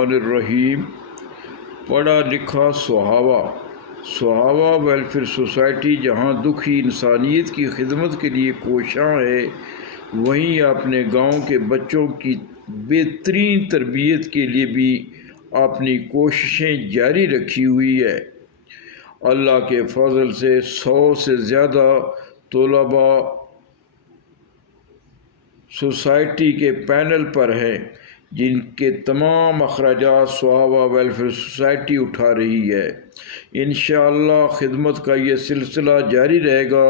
الرحمن الرحیم۔ پڑھا لکھا صحابہ ویلفیئر سوسائٹی جہاں دکھی انسانیت کی خدمت کے لیے کوشاں ہے، وہیں اپنے گاؤں کے بچوں کی بہترین تربیت کے لیے بھی اپنی کوششیں جاری رکھی ہوئی ہے۔ اللہ کے فضل سے 100 سے زیادہ طلباء سوسائٹی کے پینل پر ہیں، جن کے تمام اخراجات صحابہ ویلفیئر سوسائٹی اٹھا رہی ہے۔ انشاءاللہ خدمت کا یہ سلسلہ جاری رہے گا۔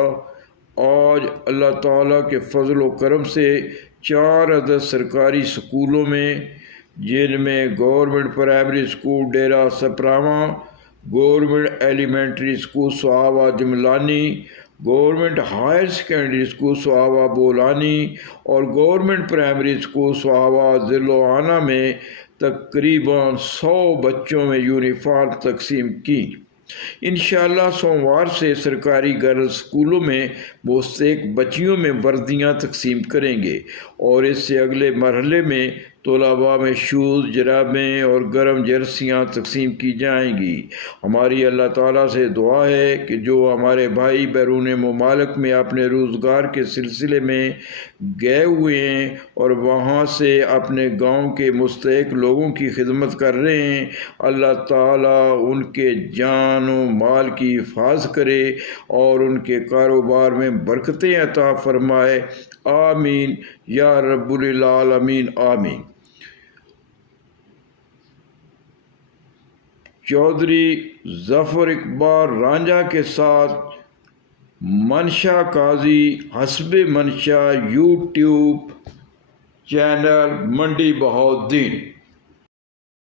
آج اللہ تعالیٰ کے فضل و کرم سے 4 عدد سرکاری سکولوں میں، جن میں گورنمنٹ پرائمری اسکول ڈیرہ سپراواں، گورنمنٹ ایلیمنٹری اسکول صحابہ جملانی، گورنمنٹ ہائر سیکنڈری اسکول صحابہ بولانی اور گورنمنٹ پرائمری اسکول صحابہ ذلوانہ میں تقریباً 100 بچوں میں یونیفارم تقسیم کی۔ انشاءاللہ سوموار سے سرکاری گرلز اسکولوں میں مستحق بچیوں میں وردیاں تقسیم کریں گے اور اس سے اگلے مرحلے میں طلباء میں شوز، جرابیں اور گرم جرسیاں تقسیم کی جائیں گی۔ ہماری اللہ تعالیٰ سے دعا ہے کہ جو ہمارے بھائی بیرون ممالک میں اپنے روزگار کے سلسلے میں گئے ہوئے ہیں اور وہاں سے اپنے گاؤں کے مستحق لوگوں کی خدمت کر رہے ہیں، اللہ تعالیٰ ان کے جان و مال کی حفاظت کرے اور ان کے کاروبار میں برکتیں عطا فرمائے۔ آمین یا رب العالمین آمین۔ چودھری ظفر اقبال رانجھا کے ساتھ منشا قاضی حسب منشا یوٹیوب چینل منڈی بہاؤالدین۔